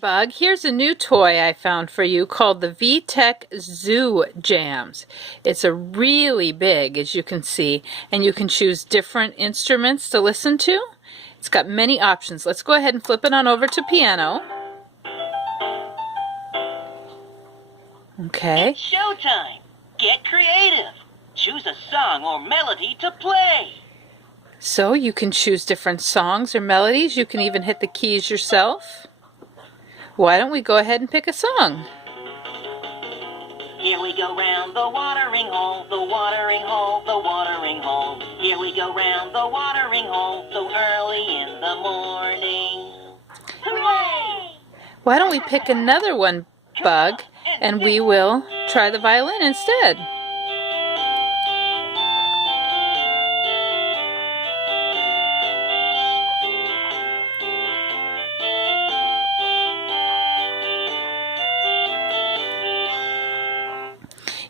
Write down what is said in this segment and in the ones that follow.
Bug, here's a new toy I found for you called the VTech Zoo Jams. It's a really big, as you can see, and you can choose different instruments to listen to. It's got many options. Let's go ahead and flip it on over to piano. Okay. It's showtime. Get creative. Choose a song or melody to play. So you can choose different songs or melodies. You can even hit the keys yourself. Why don't we go ahead and pick a song? Here we go round the watering hole, the watering hole, the watering hole. Here we go round the watering hole, so early in the morning. Hooray! Why don't we pick another one, Bug, and we will try the violin instead.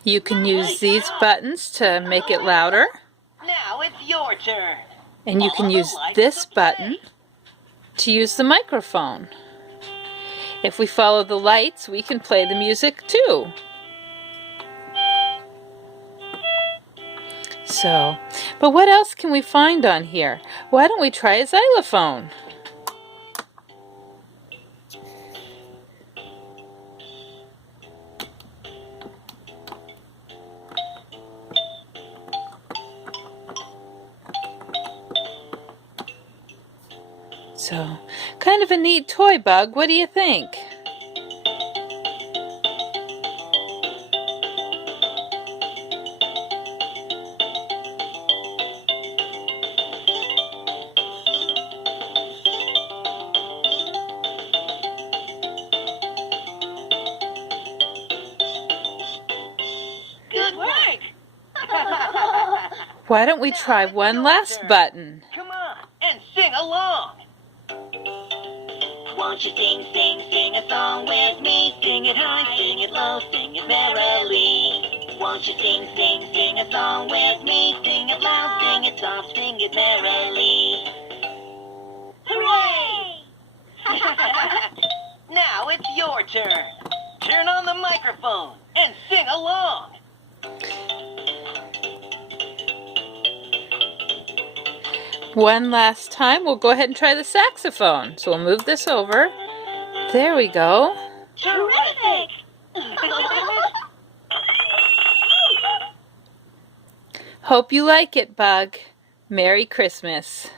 You can use these buttons to make it louder. Now it's your turn. And you can use this button to use the microphone. If we follow the lights, we can play the music too. But what else can we find on here? Why don't we try a xylophone? So, kind of a neat toy, Bug. What do you think? Good work! Why don't we try one last button? Come on, and sing along! Won't you sing, sing, sing a song with me? Sing it high, sing it low, sing it merrily. Won't you sing, sing, sing a song with me? Sing it loud, sing it soft, sing it merrily. Hooray! Now it's your turn. Turn on the microphone and sing along. One last time, we'll go ahead and try the saxophone. So we'll move this over. There we go. Terrific! Hope you like it, Bug. Merry Christmas.